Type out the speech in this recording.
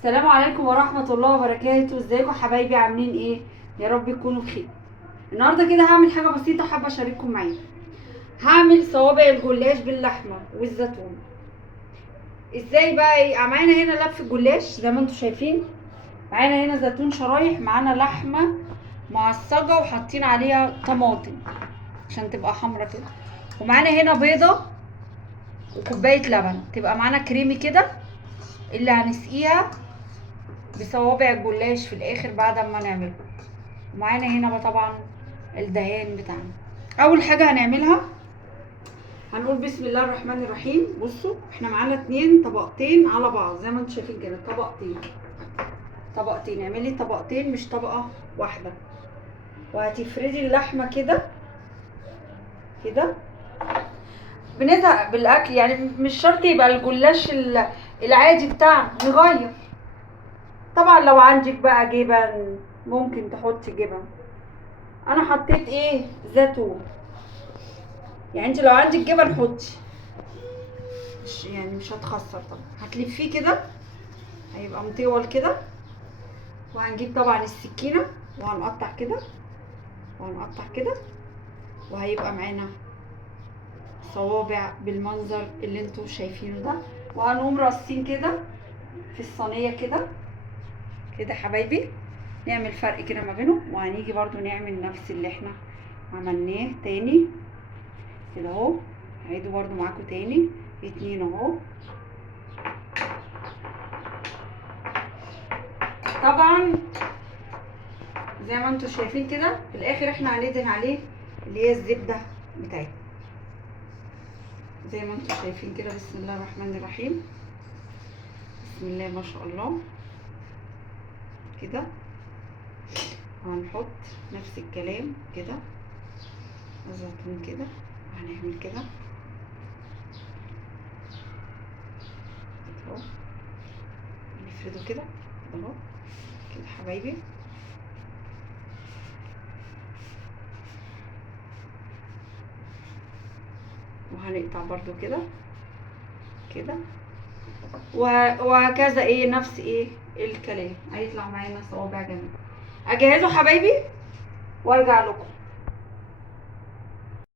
السلام عليكم ورحمة الله وبركاته. ازيكم حبايبي؟ عاملين ايه؟ يا رب يكونوا بخير. النهارده كده هعمل حاجة بسيطة حابة اشارككم معايا. هعمل صوابع الجلاش باللحمة والزيتون. ازاي بقى؟ ايه معانا هنا؟ لف الجلاش زي ما انتم شايفين، معانا هنا زيتون شرايح، معانا لحمة معصجة وحاطين عليها طماطم عشان تبقى حمرا كده، ومعانا هنا بيضة وكوباية لبن تبقى معانا كريمي كده اللي هنسقيها بصوابع الجلاش في الاخر بعد ما نعمله. ومعانا هنا بقى طبعا الدهان بتاعنا. اول حاجه هنعملها هنقول بسم الله الرحمن الرحيم. بصوا احنا معانا 2 طبقتين على بعض زي ما انتم شايفين كده، طبقتين اعملي طبقتين مش طبقه واحده. وهتفردي اللحمه كده كده. بنزهق بالاكل يعني، مش شرط يبقى الجلاش العادي بتاعنا، نغير. طبعا لو عندك بقى جبن ممكن تحطي جبن. انا حطيت ايه؟ زيتون. يعني انت لو عندك جبن حطي، مش هتخسر طبعا. هتلفيه كده هيبقى مطول كده، وهنجيب طبعا السكينه وهنقطع كده وهنقطع كده، وهيبقى معانا صوابع بالمنظر اللي انتوا شايفينه ده. وهنقوم راصين كده في الصينيه كده كده حبايبي، نعمل فرق كده ما بينهم. وهنيجي برضو نعمل نفس اللي احنا عملناه تاني كده اهو. هعيده برضو معاكم تاني، 2 اهو. طبعا زي ما انتم شايفين كده في الاخر احنا هندهن عليه اللي هي الزبده بتاعتنا زي ما انتم شايفين كده. بسم الله الرحمن الرحيم، بسم الله ما شاء الله كده. وهنحط نفس الكلام كده الزيتون كده، وهنعمل كده اهو، نفرده كده اهو كده حبايبي. وهنقطع برضو كده كده، وهكذا ايه نفس ايه الكلام. هيطلع معانا صوابع جميله. اجهزه حبايبي وارجع لكم.